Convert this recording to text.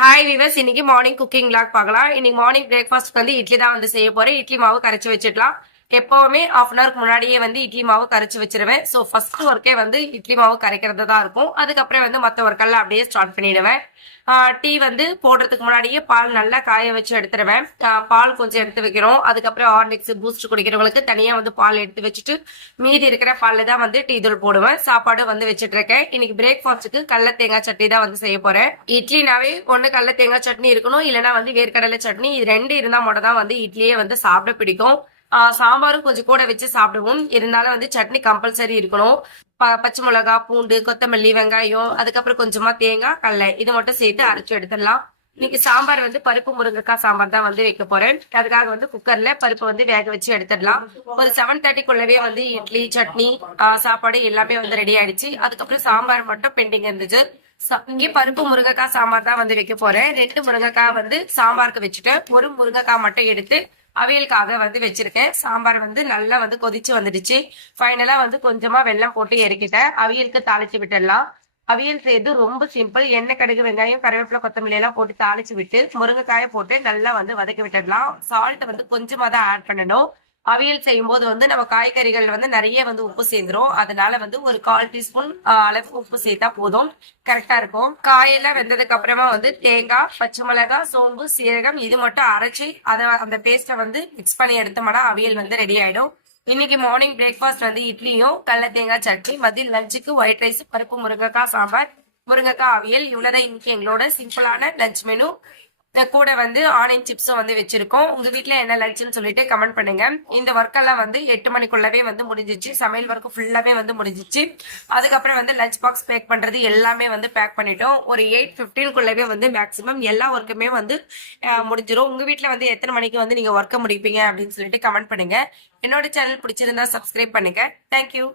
Hi viewers, இன்னைக்கு morning cooking vlog பார்க்கலாம். இன்னைக்கு மார்னிங் பிரேக்ஃபாஸ்ட் வந்து இட்லி தான் வந்து செய்ய போறேன். இட்லி மாவு கரைச்சி வச்சிடலாம். எப்பவுமே ஹாஃப் அன் ஹவருக்கு முன்னாடியே வந்து இட்லி மாவு கரைச்சி வச்சிருவேன். ஸோ ஃபர்ஸ்ட் ஒர்க்கே வந்து இட்லி மாவு கரைக்கிறது தான் இருக்கும். அதுக்கப்புறம் வந்து மற்ற ஒர்க்கெல்லாம் அப்படியே ஸ்டார்ட் பண்ணிடுவேன். டீ வந்து போடுறதுக்கு முன்னாடியே பால் நல்லா காய வச்சு எடுத்துருவேன். பால் கொஞ்சம் எடுத்து வைக்கிறோம். அதுக்கப்புறம் ஹார்லிக்ஸ் பூஸ்ட் குடிக்கிறவங்களுக்கு தனியா வந்து பால் எடுத்து வச்சுட்டு மீதி இருக்கிற பால்ல தான் வந்து டீ தூள் போடுவேன். சாப்பாடு வந்து வச்சுட்டு இருக்கேன். இன்னைக்கு பிரேக்ஃபாஸ்ட்டுக்கு கடல தேங்காய் சட்னி தான் வந்து செய்ய போறேன். இட்லினாவே ஒண்ணு கடல தேங்காய் சட்னி இருக்கணும், இல்லைன்னா வந்து வேர்க்கடலை சட்னி. இது ரெண்டு இருந்தா மட்டும் தான் வந்து இட்லியே வந்து சாப்பிட பிடிக்கும். சாம்பாரும் கொஞ்சம் கூட வச்சு சாப்பிடுவோம். இருந்தாலும் வந்து சட்னி கம்பல்சரி இருக்கணும். பச்சை மிளகா, பூண்டு, கொத்தமல்லி, வெங்காயம், அதுக்கப்புறம் கொஞ்சமா தேங்காய், கடலை இது மட்டும் சேர்த்து அரைச்சு எடுத்துடலாம். இன்னைக்கு சாம்பார் வந்து பருப்பு முருங்கைக்காய் சாம்பார் தான் வந்து வைக்க போறேன். அதுக்காக வந்து குக்கர்ல பருப்பு வந்து வேக வச்சு எடுத்துடலாம். ஒரு 7:30க்குள்ளவே வந்து இட்லி, சட்னி, சாப்பாடு எல்லாமே வந்து ரெடி ஆயிடுச்சு. அதுக்கப்புறம் சாம்பார் மட்டும் பெண்டிங் இருந்துச்சு. இங்கே பருப்பு முருங்கைக்காய் சாம்பார் தான் வந்து வைக்க போறேன். 2 முருங்கைக்காய் வந்து சாம்பாருக்கு வச்சுட்டேன். ஒரு முருங்கைக்காய் மட்டும் எடுத்து அவியலுக்காக வந்து வச்சிருக்கேன். சாம்பார் வந்து நல்லா வந்து கொதிச்சு வந்துடுச்சு. ஃபைனலா வந்து கொஞ்சமா வெல்லம் போட்டு இறக்கிட்டேன். அவியலுக்கு தாளிச்சு விட்டுடலாம். அவியல் செய்து ரொம்ப சிம்பிள். எண்ணெய், கடுகு, வெங்காயம், கருவேப்பிலை, கொத்தமல்லி எல்லாம் போட்டு தாளிச்சு விட்டு முருங்கைக்காயை போட்டு நல்லா வந்து வதக்கி விட்டுடலாம். சால்ட் வந்து கொஞ்சமா தான் ஆட் பண்ணணும். அவியல் செய்யும் போது வந்து நம்ம காய்கறிகள் வந்து நிறைய வந்து உப்பு சேர்ந்துரும். அதனால வந்து ஒரு 1/4 டீஸ்பூன் அளவு உப்பு சேர்த்தா போதும், கரெக்டா இருக்கும். காயெல்லாம் வெந்ததுக்கு அப்புறமா வந்து தேங்காய், பச்சை மிளகாய், சோம்பு, சீரகம் இது மட்டும் அரைச்சி அந்த பேஸ்ட்டை வந்து மிக்ஸ் பண்ணி எடுத்தோம்னா அவியல் வந்து ரெடி ஆயிடும். இன்னைக்கு மார்னிங் பிரேக்ஃபாஸ்ட் வந்து இட்லியும் கடல தேங்காய் சட்னி, மதியம் லஞ்சுக்கு ஒயிட் ரைஸ், பருப்பு முருங்கைக்காய் சாம்பார், முருங்கைக்காய் அவியல். இவ்வளவுதான் இன்னைக்கு எங்களோட சிம்பிளான லஞ்ச் மெனு. கூட வந்து ஆனியன் சிப்ஸும் வந்து வச்சிருக்கோம். உங்க வீட்டுல என்ன லஞ்சுன்னு சொல்லிட்டு கமெண்ட் பண்ணுங்க. இந்த ஒர்க் எல்லாம் வந்து 8 மணிக்குள்ளவே வந்து முடிஞ்சிச்சு. சமையல் ஒர்க் ஃபுல்லாவே வந்து முடிஞ்சிச்சு. அதுக்கப்புறம் வந்து லஞ்ச் பாக்ஸ் பேக் பண்றது எல்லாமே வந்து பேக் பண்ணிட்டோம். ஒரு 8:15க்குள்ளவே வந்து மேக்சிமம் எல்லா ஒர்க்குமே வந்து முடிஞ்சிடும். உங்க வீட்டுல வந்து எத்தனை மணிக்கு வந்து நீங்க ஒர்க்கை முடிப்பீங்க அப்படின்னு சொல்லிட்டு கமெண்ட் பண்ணுங்க. என்னோட சேனல் பிடிச்சிருந்தா சப்ஸ்கிரைப் பண்ணுங்க. தேங்க்யூ.